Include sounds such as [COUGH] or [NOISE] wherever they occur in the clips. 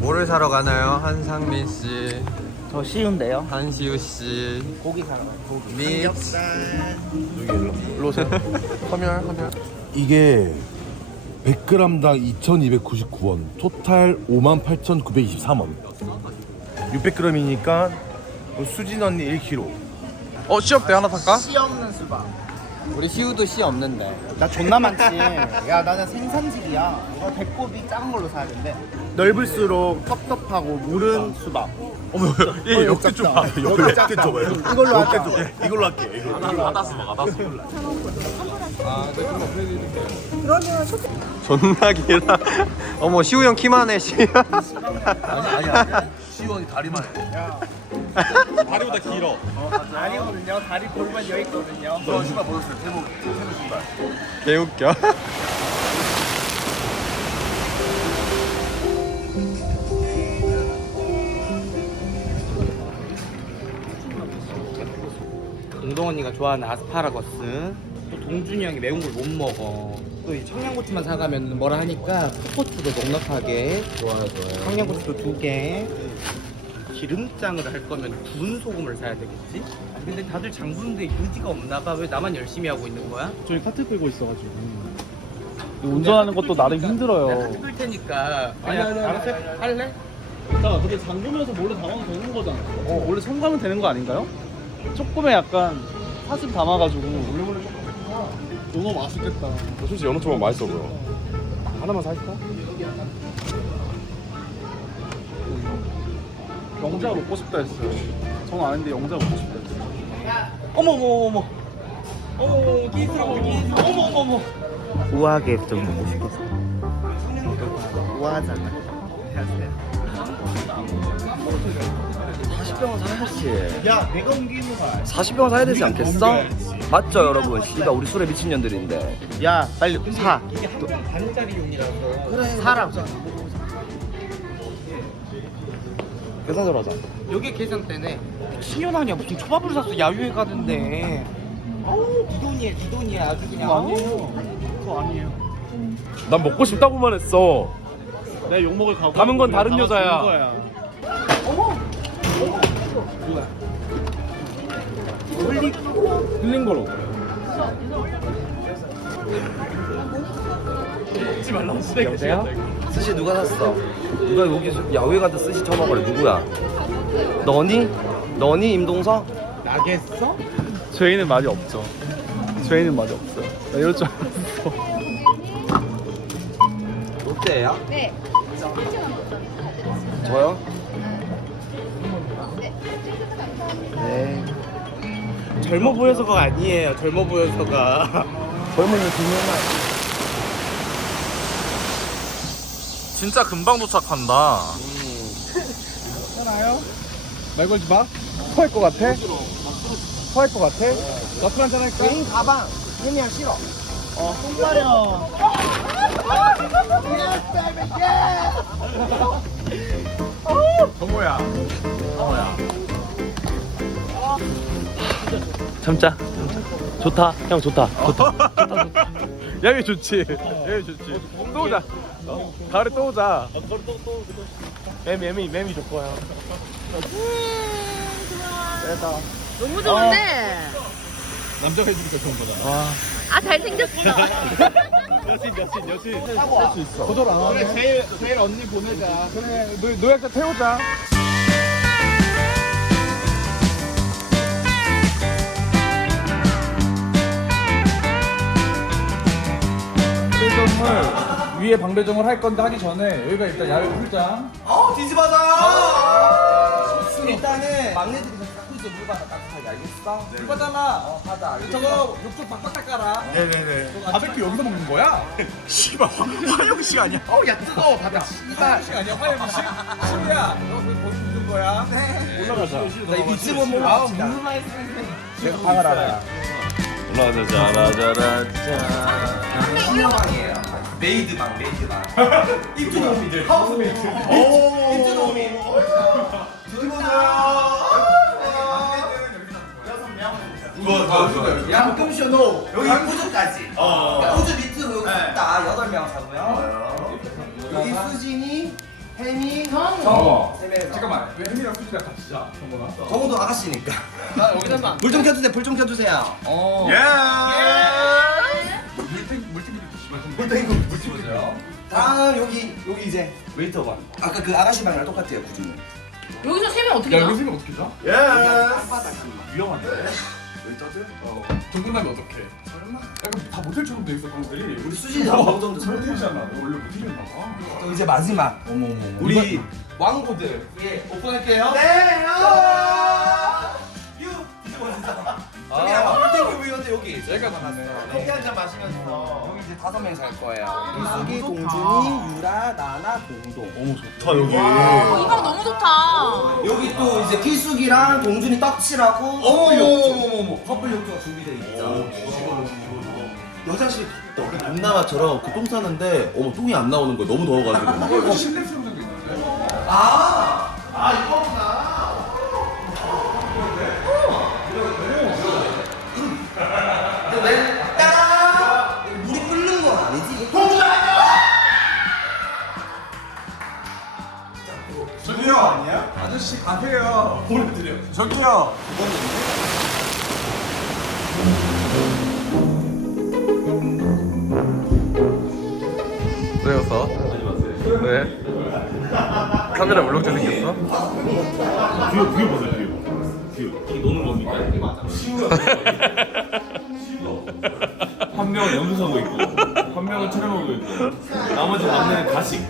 뭐를 사러 가나요? 한상민 씨, 더 쉬운데요? 한시우 씨, 고기 사러 가요 고기 미 일로 오세요. [LAUGHS] 화면 화면. 이게 100g당 2,299원, 토탈 58,923원. 600g이니까 수진 언니 1kg. 어 시럽 대 하나 살까? 씨 없는 수박 우리 시우도 씨 없는데. 나 존나 많지 야 나는 생산직이야 이거 배꼽이 작은 걸로 사야 된대 넓을수록 텁텁하고 무른 수박 어머, 얘 역대 좀 봐. 역대 좀 봐요. 이걸로 하자 이걸로 할게. 이걸로. 존나 길다. 어머 시우 형 키만 해 시. 아니 아니야. 시원이 다리만 해. 다리보다 길어. 아니거든요 다리 골반 여기 있거든요 너 신발 벗었어요. 세모 세모 신발. 개 웃겨. 동동 언니가 좋아하는 아스파라거스 또 동준이 형이 매운 걸 못 먹어 또 이 청양고추만 사가면 뭐라 하니까 풋고추도 넉넉하게 좋아요 좋아요. 청양고추도 두개 기름장을 할 거면 구운 소금을 사야 되겠지? 아, 근데 다들 장 보는데 의지가 없나 봐. 왜 나만 열심히 하고 있는 거야? 저희 카트 끌고 있어가지고 운전하는 것도 나름 내가 힘들어요. 카트 끌 테니까 아니, 아니, 아니, 알아서 아니, 아니. 할래? 자, 근데 장 보면서 몰래 담아도 되는 거잖아. 어, 원래 첨가면 되는 거 아닌가요? 조금의 약간 사심 담아가지고 원래 원래 조금 너무 맛있겠다. 솔직히 연어 초밥 맛있어 보여. 하나만 살까? 영자 먹고 싶다 했어요. 전 아닌데 영자 먹고 싶다 했어요. 어머 어머 어머 어머 어머 끼스러워 끼스러워 어머 어머 어머 우아하게 좀 먹고 싶어서 우아하잖아 40병은 사야지. 야 내가 옮기는 거야 40병은 사야 되지 않겠어? 맞죠, 여러분? 씨발 우리 술에 미친 년들인데. 야 빨리 사 이게 한병 반짜리 용이라서 사라고 계산서로 하자. 여기 계산대네 미친년 아니야 무슨 초밥을 샀어 야유회 가는데 어우 네 돈이야 네 돈이야 아주 그냥 그거 아니에요. 그거 아니에요. 난 먹고 싶다고만 했어. 내가 욕 먹을 가고 담은 건 다른 여자야. 거야. 흘린 거로. 여보세요? 스시 누가 샀어? 누가 여기 야외 가서 스시 처먹으래? 누구야? 너니? 너니 임동석? 나겠어? 죄인은 말이 없죠. 죄인은 말이 없어요. 나 이럴 줄 알았어. 롯데예요? 네. 1층은 저요? 네. 네. 젊어 보여서가 아니에요 젊어 보여서가 젊은이 두 명만. 진짜 금방 도착한다. 괜찮아요? 말 걸지 마. 토할 것 같아? 토할 것 같아? 나술 한잔 할까? 개인 가방 그냥 싫어 어, 똥마려. 정모야. 참자. 좋다. 형 좋다. 좋다. [LAUGHS] 여기 좋지. 여기 좋지. 또 오자. 어? 가을에 또 오자. 매미 매미 매미 좋고요. 너무 좋은데. 남자가 해주니까 좋은 거잖아. 아 잘생겼어. [LAUGHS] 여신, 여신, 여신. 할수 있어. 거절 안 하네. 제일 제일 언니 보내자 그래, 노, 노약자 태우자. 방배정을 위에 방배정을 할 건데 하기 전에 여기가 일단 야외 풀장. 어 뒤집어져 일단은 막내들이 좀 닦고 물 받아 따뜻하게 알겠어? 물 받아라 어 받아 알겠어 저거 욕좀 박박 닦아라 네네네. 바베큐 여기서 먹는 거야? [LAUGHS] 씨발 화영식 아니야? 어야 뜨거워 받아 씨발 시 아니야 화염식? 신우야, 너 거기 거기 거야? 네. 올라가자. 이쯤은 몰라 아 물만 했으면 내가 방을 알아. 올라가자 자라자라 신영왕이에요 메이드방 메이드방 입주도우미들 하우스메이트 입주도우미. 양금 쇼노. 여기 우주까지. 우주 밑으로 나 여덟 명 사고요. 여기 수진이, 혜미, 정우. 세 명. 잠깐만 왜 혜미랑 수지랑 같이 자? 정모나 정우도 아가씨니까. 불좀 켜주세요. 불좀 켜주세요. 어. 예 물탱크 물탱크 보세요. 다음 여기 여기 이제 웨이터번. 아까 그 아가씨 방이랑 똑같아요 구준이. 여기서 세면 어떻게 야 나? 이거 생각 어떻게 자? 예. 위험한데 웨이터들? 어 정근남이 어떡해 설마? 약간 다 모텔처럼 돼 있어 방들이 우리 수진이 한 어느 정도 설득. 모텔이잖아 너 원래 모텔이었나 봐 이제 마지막. 어머 어머 우리 왕고들 예 오픈할게요 네. 유. 저기 아마 물탱크 위원데 여기. 얘가 나갔네 커피 한 잔 마시면서 여기 이제 다섯 명 살 거예요. 이수기, 동준이, 유라, 나나, 동동. 어머 좋다 여기. 어, 이방 너무 좋다. 여기 또 이제 피숙이랑 동준이 떡칠하고 어머머머머머. 커플 욕조가 준비돼 있죠. 화장실 또 동남아처럼 그 똥 싸는데 어머 똥이 안 나오는 거야 너무 더워가지고. 이거 실내 수영장도 있는데 아, 아 이거구나. 아저씨 가세요. 보내드려 저기요. 왜였어? 왜? 카메라 울렁증 생겼어? 한 명은 연습하고 있고 한 명은 촬영하고 있고 나머지 막내는 가식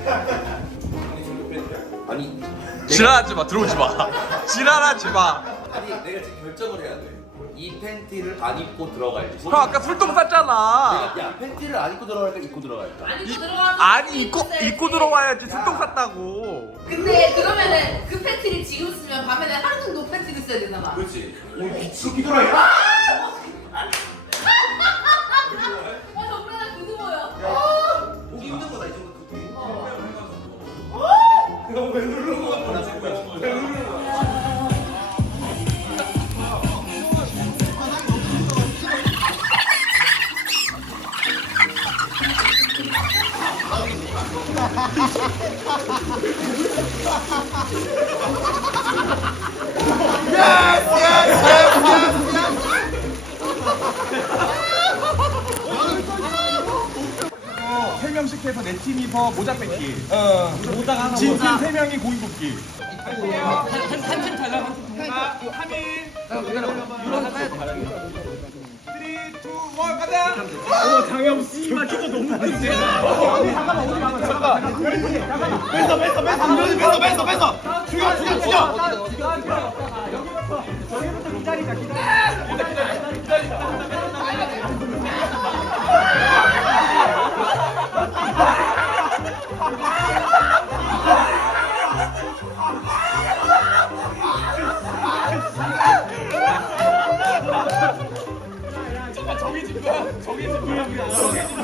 아니, 지랄하지 마 들어오지 마 지랄하지 마 아니 내가 지금 결정을 해야 돼. 이 팬티를 안 입고 들어갈지. 형 아까 술똥 쌌잖아 야 팬티를 안 입고 들어갈까 입고 들어갈까? 아니 들어가면 아니 입고 입고 들어와야지 술똥 쌌다고 근데 그러면은 그 팬티를 지금 쓰면 밤에는 하루 정도 팬티를 써야 되나 봐. 그렇지. 아 정말 세 명씩 해서 내 팀이서 모자 뺏기 어 모자가 하나 진팀 세 명이 고기 굽기 한팀 달라 한팀 달라 하민 유라 가야 돼 3, 2, 1 가자 오 장영 씨발 진짜 너무 큰데 잠깐만 잠깐만 뺏어 뺏어 뺏어 뺏어 뺏어 뺏어 죽여 죽여 죽여 여기부터 기다리자 기다리자 기다리자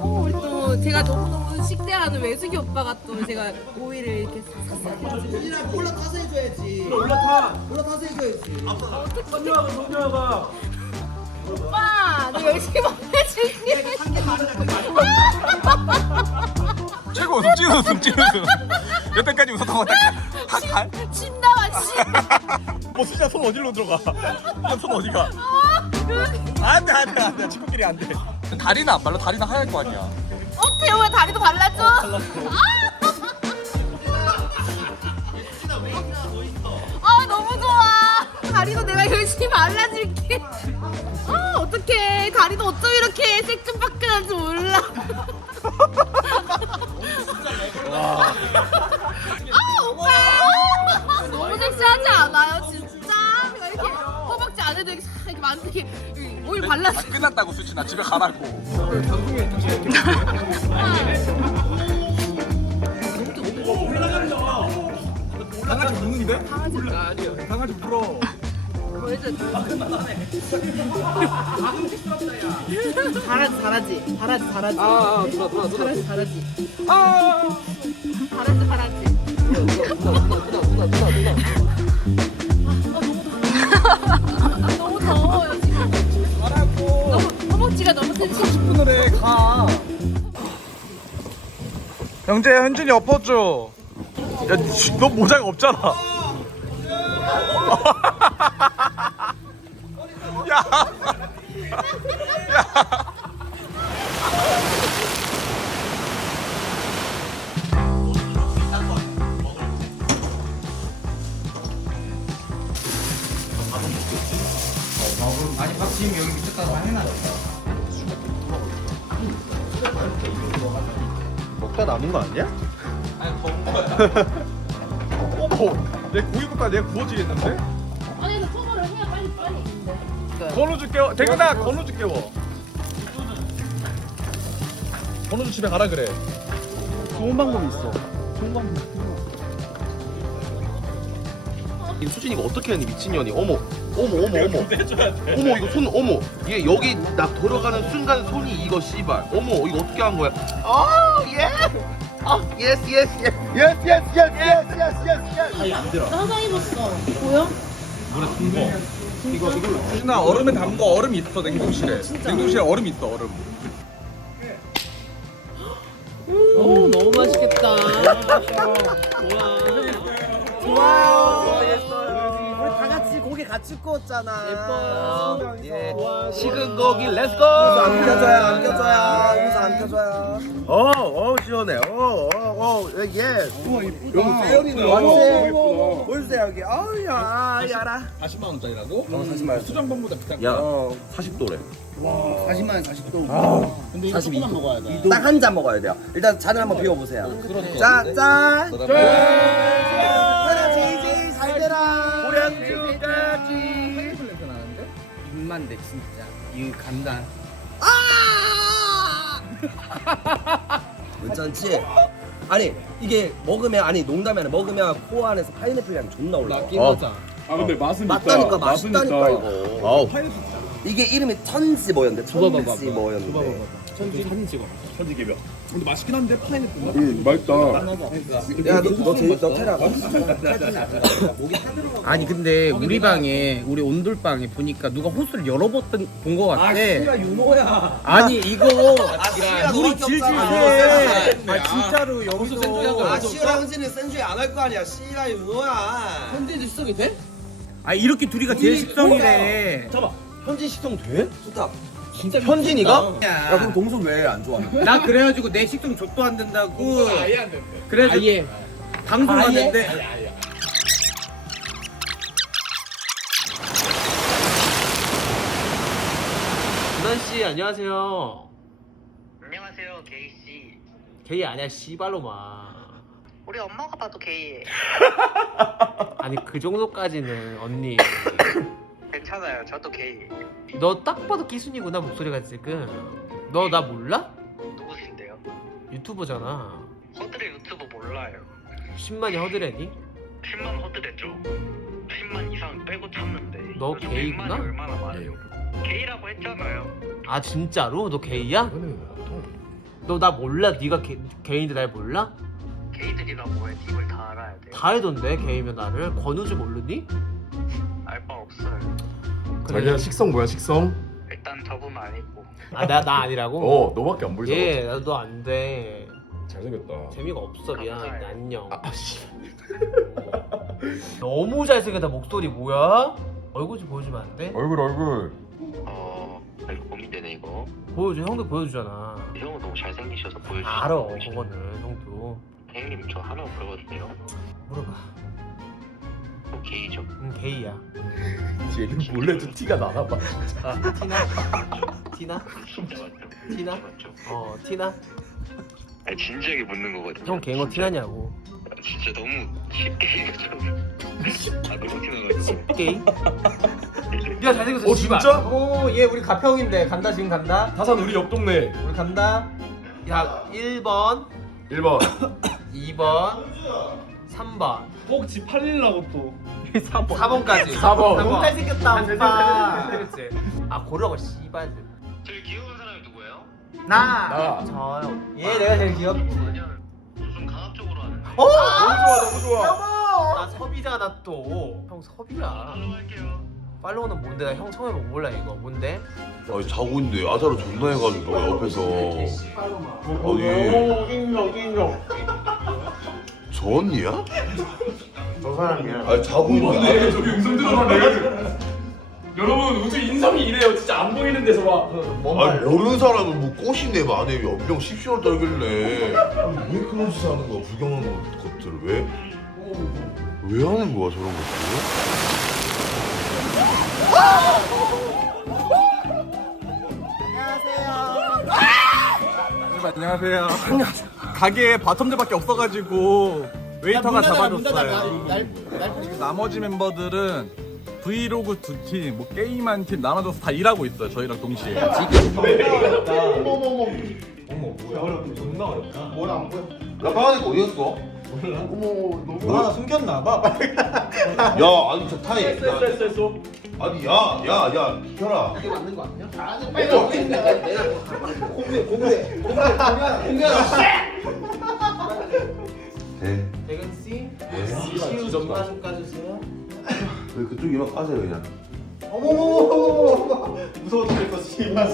어, 또 제가 너무 너무 식대하는 외숙이 오빠가 또 제가 오이를 이렇게 샀어요. 올라타서 해줘야지. 올라타. 올라타서 해줘야지. 오빠, 너 열심히 보내줄게. 최고 웃음 찐 웃음 찐 웃음 여태까지 웃었던 것 같아 침 나와 침. [LAUGHS] 뭐 수지야 손 어디로 들어가 손 어디가 아, 여기. 안돼 안돼 안돼 친구끼리 안돼 다리는 안 발라 다리는 하얄 거 아니야 어, 태호야 다리도 발라줘. 아, 너무 좋아. 다리도 내가 열심히 발라줄게. 아, 어떡해. 이렇게 다리도 어쩜 이렇게 나지 몰라 아 오빠 너무 섹시하지 않아요 진짜 내가 이렇게 허벅지 안에도 이렇게 싹 이렇게 만들게 오일 발랐어 아, 끝났다고 수진아 집에 가라고 강아지 우는데? 강아지 울어 잘하지 잘하지. 잘하지 잘하지. 아 아 누나 누나 누나 잘하지 잘하지. 아! 잘하지 잘하지. 너무 더워요 지금. 너무 허벅지가 너무 텐션 오늘에 가. 영재 현준이 엎어줘. 야너 모자가 없잖아 [LAUGHS] 집에 가라 그래. 좋은 방법이 있어. 좋은 방법. 이 수진 이거 어떻게 하니 미친년이? 어머 어머 어머 어머. 어머 이거 손 어머. 얘 여기 나 돌아가는 순간 손이 이거 씨발. 어머 이거 어떻게 한 거야? 어예. 아 예스 예스 예스 예스 예스 예스 예스 예스 예스 화장 입었어. 보여? 수진아 얼음에 거 얼음 있어 냉동실에. 냉동실에 얼음 있어 얼음 맛있겠다. 와. 좋아요. 같이 고기 같이 구웠잖아. 예뻐요. 예 식은 고기 렛츠고 안 켜줘요, 안 켜줘요. 여기서 안 켜줘요. 어 어 시원해 어 어 어 예 여기 세연이는 완전 보여주세요 여기. 아우 야, 야라. 40만 원짜리라고? 어, 40만 수정방보다 비싼 야 40도래 40만 원, 40도. 근데 이거 조금만 먹어야 돼. 딱 한 잔 먹어야 돼요. 일단 잔을 한번 비워보세요. 짠, 짠. 내 진짜 이 간다 괜찮지? 아니 이게 먹으면 아니 농담이 아니라 먹으면 코 안에서 파인애플 향이 존나 올라. 끼워자 아 근데 맛은 맞다니까 맛있다니까 이거. 아우 이게 이름이 천지 뭐였는데? 줘봐봐, 천지. 뭐였는데? 천지 사진 찍어 천지 개벽. 근데 맛있긴 한데 파인애플 음 맛있다. 야, 너, 너, 제- 너 테라가? 아니 근데 우리 방에 우리 온돌 방에 보니까 누가 호수를 여러 번 본 거 같아. 윤호야. 아니 이거. 물이 질질해. 아 진짜로 여기서 아, 시우랑 현진이 센주에 안할 거 아니야. 씨라 윤호야. 현진도 시성이 돼? 아 이렇게 둘이가 제일 식성이래 현진 식성 돼? 좋다. 진짜 현진이가? 야, 야, 그럼 동선 왜안 좋아해? 나 그래가지고 내 식성 족도 안 된다고 아예 안 된대 그래서 아예 방송 아예? 하는데 준환 씨 안녕하세요. 안녕하세요, 게이 씨. 게이 아니야 씨발로마. 우리 엄마가 봐도 게이예요. [LAUGHS] 아니 그 정도까지는 언니. 괜찮아요, 저도 게이. 너 딱 봐도 끼순이구나 목소리가 지금. 너 나 몰라? 누구신데요? 유튜버잖아. 허드레 유튜브 몰라요. 10만이 허드레니? 10만 허드레죠. 10만 이상 빼고 찾는데. 너 요즘 게이구나? 100만이 얼마나 많아요? 게이라고 했잖아요. 아 진짜로? 너 게이야? 너 나 몰라? 네가 게, 게이인데 날 몰라? 게이들이라 뭐해, 팁을 다 알아야 돼요. 다 알던데 게이면 나를 권우주 모르니? 없어요. 그래. 식성 뭐야 식성? 일단 저분 아니고. 아 나 나 아니라고? 어 너밖에 안 보이잖아 예, 나도 안 돼. 잘생겼다 재미가 없어 미안. 감사해요. 안녕. 아 씨. 너무 잘생겼다 목소리 뭐야? 얼굴 좀 보여주면 안 돼? 얼굴 얼굴 어, 이거 고민되네, 이거. 보여줘 형도 보여주잖아. 형은 너무 잘생기셔서 보여주시는 알아. 그거는 형도 형님, 저 하나 물어봐도 돼요? 물어봐. 게이죠. 응 게이야 [LAUGHS] 얘는 몰래도 티가 나나 봐. 티나? 티나? 진짜 맞죠? 티나? 맞죠? 어 티나? 아니 진지하게 묻는 거거든요. 형 갱어 티나냐고 아, 진짜 너무 쉽게 좀. [LAUGHS] 아 너무 티나가지고. 게이? 야 잘생겼어 어, 진짜? 오얘 우리 가평인데 간다 지금 간다 다산 우리 옆 동네. 우리 간다 야 1번 1번. 2번 3번 꼭집 팔리려고 또 4번 4번까지 4번. 너무 잘생겼다 오빠 아 고려가 씨발 제일 귀여운 사람이 누구예요? 나 나. 저요 얘 내가 제일 귀엽지 아니야. 좀 강압적으로 하는. 어? 너무 좋아, 너무 좋아. 나 섭이잖아 또형 섭이야 바로 할게요. 팔로우는 뭔데 나 형 처음에 못 몰라 이거 뭔데? 아니 자고 있는데 아자로 존나 해가지고 옆에서 아니 인정 인정 저 언니야? 저 사람이야. 아니 자고 있는데 네, 저기 음성 들어가 내가 여러분 우주 인성이 이래요. 진짜 안 보이는 데서 막. 아니 모르는 사람은 뭐 꽃이네 만에 연병 10시월 떨길래 왜 그런 짓을 하는 거야 불경한 것- 것들을 왜? 왜 하는 거야 저런 것들을? 안녕하세요. 가게에 바텀들밖에 없어가지고 웨이터가 잡아줬어요. 나머지 멤버들은 브이로그 두 팀, 뭐 게임 한 팀 나눠줘서 다 일하고 있어요. 저희랑 동시에. 나 방아니까 어디 갔어? 뭐 하나 숨겼나 봐. [LAUGHS] 야 아니 저 타임 했어 했어 했어. 아니 야 야 야 비켜라 이게 맞는 거 아니야? 아니 빨리 공개 공개 공개 공개 네. 전화 좀 까주세요. 왜 그쪽 이만 까세요 그냥 어머머머머머 무서워 죽겠어 씨발.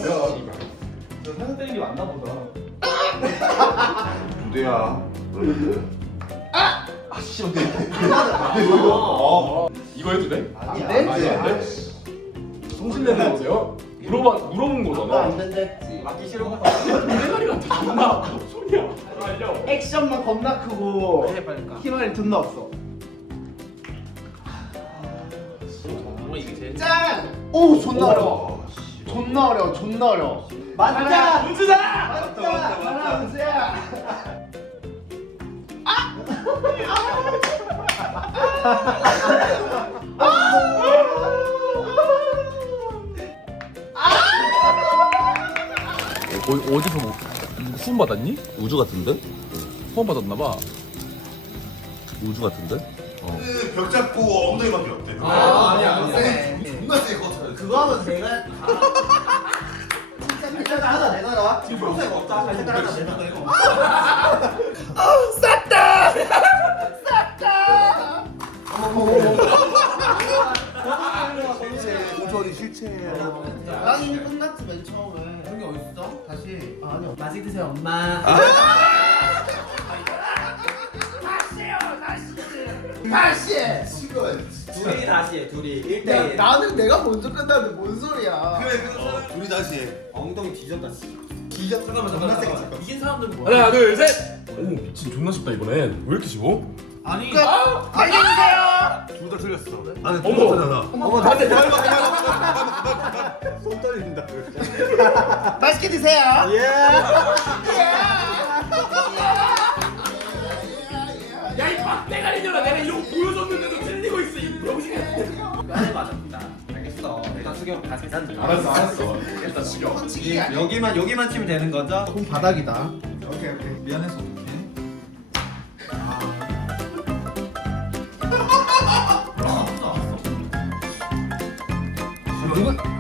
저 회사 때리는 게 맞나 보다 [LAUGHS] 부대야 너희들 이거 해도 돼? 아닌데? 정신 내는 거세요? 물어봐 물어본 거잖아. 안 된댔지. 맞기 싫어. 대가리가 다 존나 소리야. 알려. 액션만 겁나 크고 해 빨리 까. 희망이 존나 없어. 뭐 이게 제일 짠! 오 존나 어려워. 존나 어려워. 존나 어려워. 맞다. 문수다. 맞다. 맞다. 문수야. 어, 어디서 뭐 후원 받았니? 우주 같은데? 후원 받았나 봐. 우주 같은데? 벽 잡고 엉덩이밖에 없대 아 아니야 안 돼. 존나 세거 같아 그거 하면 내가 진짜 진짜 하나 내놔라. 지금 평소에 없다. 잘 생각 하나 내놔 이거. 도저히 실체야 난 이미 끝났지 맨 처음에. 여기 어딨어? 다시. 아, 아니요. 맛있게 드세요 엄마. 다시. 다시. 지금. 둘이 다시 해 둘이 1대1 야, 나는 내가 먼저 끝났는데 뭔 소리야? 그래 둘이 다시 해 엉덩이 뒤졌다. 뒤졌다. 잠깐만 잠깐만. 이긴 사람들은 뭐야? 하나 둘 셋. 오 미친 존나 쉽다 이번엔. 왜 이렇게 쉬워? 아니. 알려주세요. 둘다 틀렸어 아니 어머. 똑같잖아 어머 다시 손 떨린다 [LAUGHS] 맛있게 드세요. 야이 박대가리녀라 내가 이거 보여줬는데도 틀리고 있어 이 병신아. 뼈를 맞았다 알겠어 일단 수경 다 계산 알았어 알았어. 일단 죽여. 여기만 여기만 치면 되는 거죠? 공 바닥이다. 오케이 오케이. 미안해서 어떡해. 누구?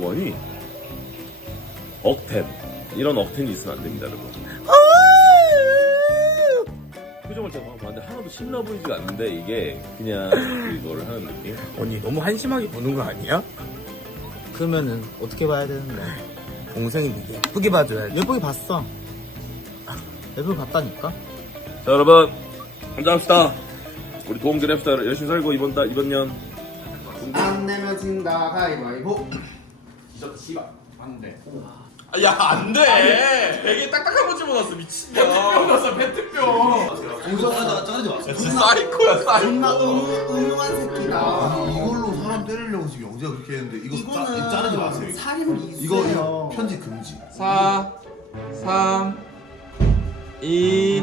원이 억텐 이런 억텐이 있으면 안 됩니다 여러분 표정을 제가 봤는데 하나도 신나 보이지가 않는데 이게 그냥 이거를 하는 느낌 언니 너무 한심하게 보는 거 아니야? 그러면은 어떻게 봐야 되는데? 동생인데 예쁘게 봐줘야지. 예쁘게 봤어. 예쁘게 봤다니까? 자 여러분. 감사합시다. 우리 도움들 합시다. 열심히 살고 이번 달 이번 년. 안 내면 진다. 가위바위보. 뒤졌다 씨발 안돼. 야 안돼. 베개 딱딱한 거 집어넣었어. 미친년. 페트병 넣었어 페트병 진짜 사이코야 사이코. 음흉한 새끼다. 이걸로 사람 때리려고 지금 영재가 그렇게 했는데 이거 짜, 자르지 마세요. 살인이 있어요. 이거 편집 금지. 4 3 2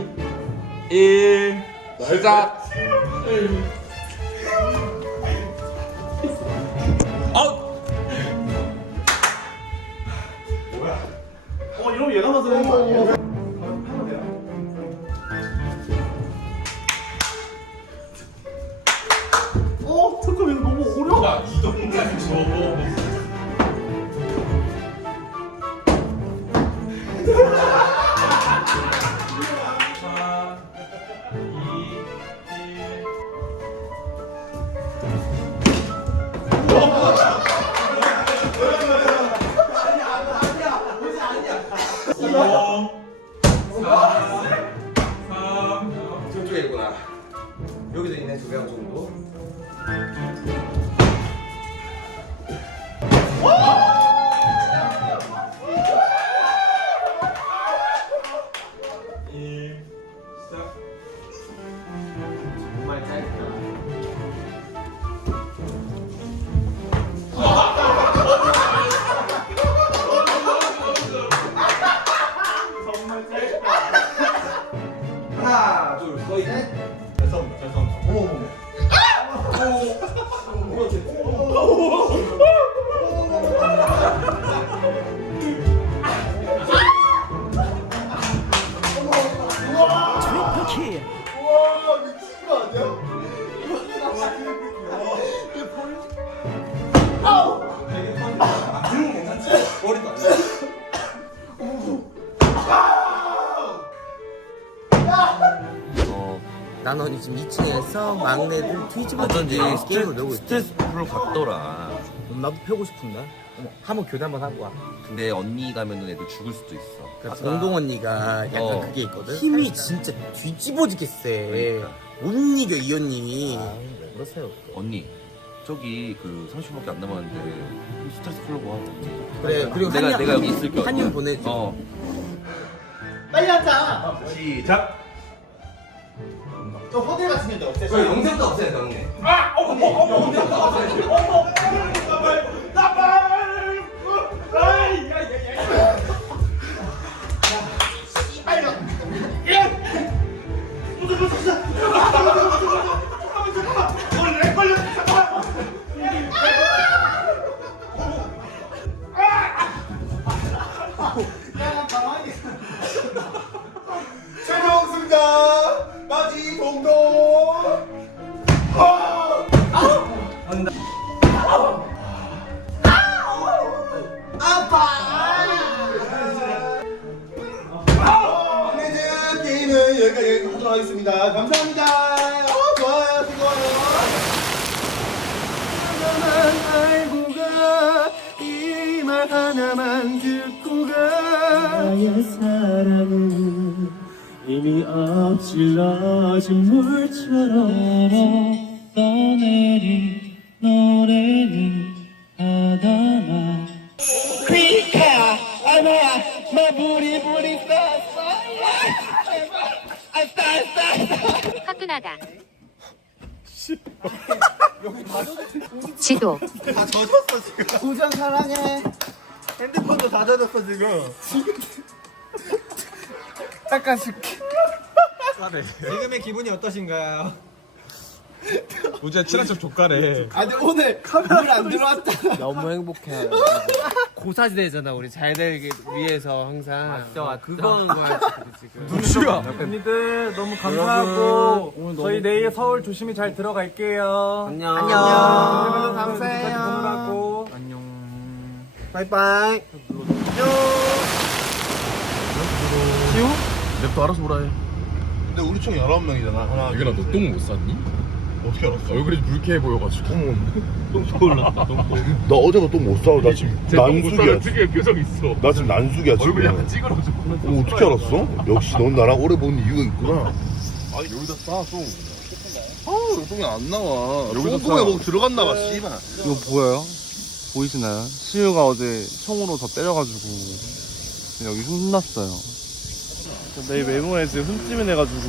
1 시작 어 어 이러면 얘가 맞아 되는 거 아니에요? 어 잠깐 이거 너무 어려워. 이동간 줘저 [LAUGHS] 何? 지금 2층에서 막내들 뒤집어 어쩐지 게임을 스트레스, 배우고 있대 스트레스 풀러 갔더라. 나도 펴고 싶은데? 어머, 한번 교대 한번 하고 와. 근데 언니 가면은 애들 죽을 수도 있어. 그러니까 아까- 동동 언니가 약간 어. 그게 있거든. 힘이 진짜 뒤집어지겠세 못 이겨 이 언니. 그러세요? 언니 저기 그 30분밖에 안 남았는데 스트레스 풀려고. 그래 그리고 내가 한윤- 내가 여기 있을 게. 한윤 보내줘. 어. 빨리 하자. 시작 저 호텔 같은 데도 없애 왜 영생도 없애 형님. 최종 하나만 듣고 가. 나의 사랑은 이미 엎질러진 물처럼 떠내린 노래를 하다만 퀴카 아마야 마부리부리 싸싸 화끈하다. 지도. 다 젖었어 지금. 우정 사랑해. 핸드폰도 다 젖었어 지금. 닦아줄게 지금의 기분이 어떠신가요? 우지야 친한 척 족가래. 아 근데 오늘 카메라 안 들어왔다. 너무 행복해. 고사지대잖아 우리. 잘 되기 위해서 항상. 맞죠 그건 거야 지금. 누추야. 언니들 너무 감사하고 저희 내일 서울 조심히 잘 들어갈게요. 안녕. 안녕. 감사해요 보느라고. 안녕. 바이바이. 랩도 알아서 오라 해. 근데 우리 총 19명이잖아. 하나. 얘들아 너똥못 쌌니? 어떻게 알았어? 얼굴이 좀 불쾌해 보여가지고 나 어제도 똥못 싸워. 나 지금 난숙이야. 특유의 표정 있어 나 지금 난숙이야 지금. 얼굴이 약간 찌그러져 어, 어떻게 알았어? 역시 넌 나랑 오래 본 이유가 있구나. 아니 여기다 싸 똥. 아 똥이 안 나와. 여기다 똥구멍에 싸. 뭐 들어갔나 봐 씨발 이거 보여요? 보이시나요? 시우가 어제 총으로 저 때려가지고 여기 흉났어요. 내일 외모에 지금 흠집이 내가지고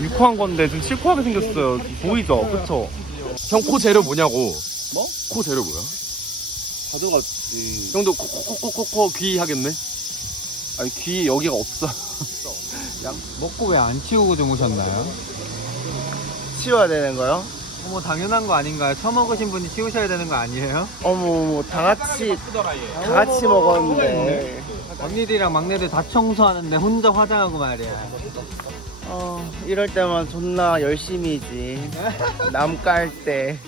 육화한 건데 좀 실코하게 생겼어요. 보이죠? 그쵸? 형 코 재료 뭐냐고 뭐? 코 재료 뭐야? 가져갔지. 형도 코 코 코 코코 귀 하겠네 아니 귀 여기가 없어. 먹고 왜 안 치우고 주무셨나요? 치워야 되는 거요? 뭐 당연한 거 아닌가요? 처먹으신 분이 치우셔야 되는 거 아니에요? 어머 어머 다 같이 다 같이 먹었는데 언니들이랑 막내들 다 청소하는데 혼자 화장하고 말이야. 어 이럴 때만 존나 열심히지 남 깔 때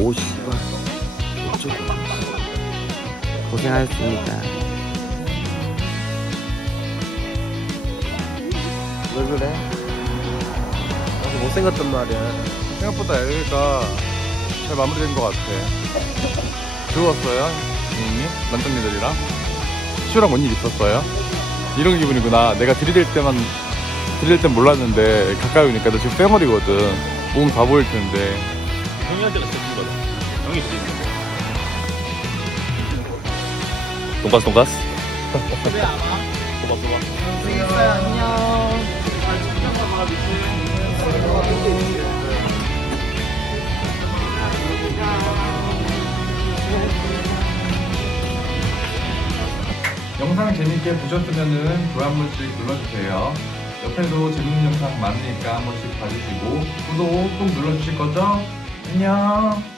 오 씨발 어쩌고 고생하셨습니다 왜 그래? 나도 못생겼단 말이야 생각보다 애가 잘 마무리된 것 같아. 즐거웠어요, 선생님? 남편님들이랑? 시우랑 뭔 일 있었어요? 이런 기분이구나. 내가 들이댈 때만, 들이댈 땐 몰랐는데, 가까이 오니까 너 지금 쌩얼이거든. 몸 다 보일 텐데. 형이한테가 진짜 준 거다. 형이 드리는 거. 돈가스 돈가스 영상 재밌게 보셨으면 좋아요 한 번씩 눌러주세요. 옆에도 재밌는 영상 많으니까 한 번씩 봐주시고 구독 꼭 눌러주실 거죠? 안녕.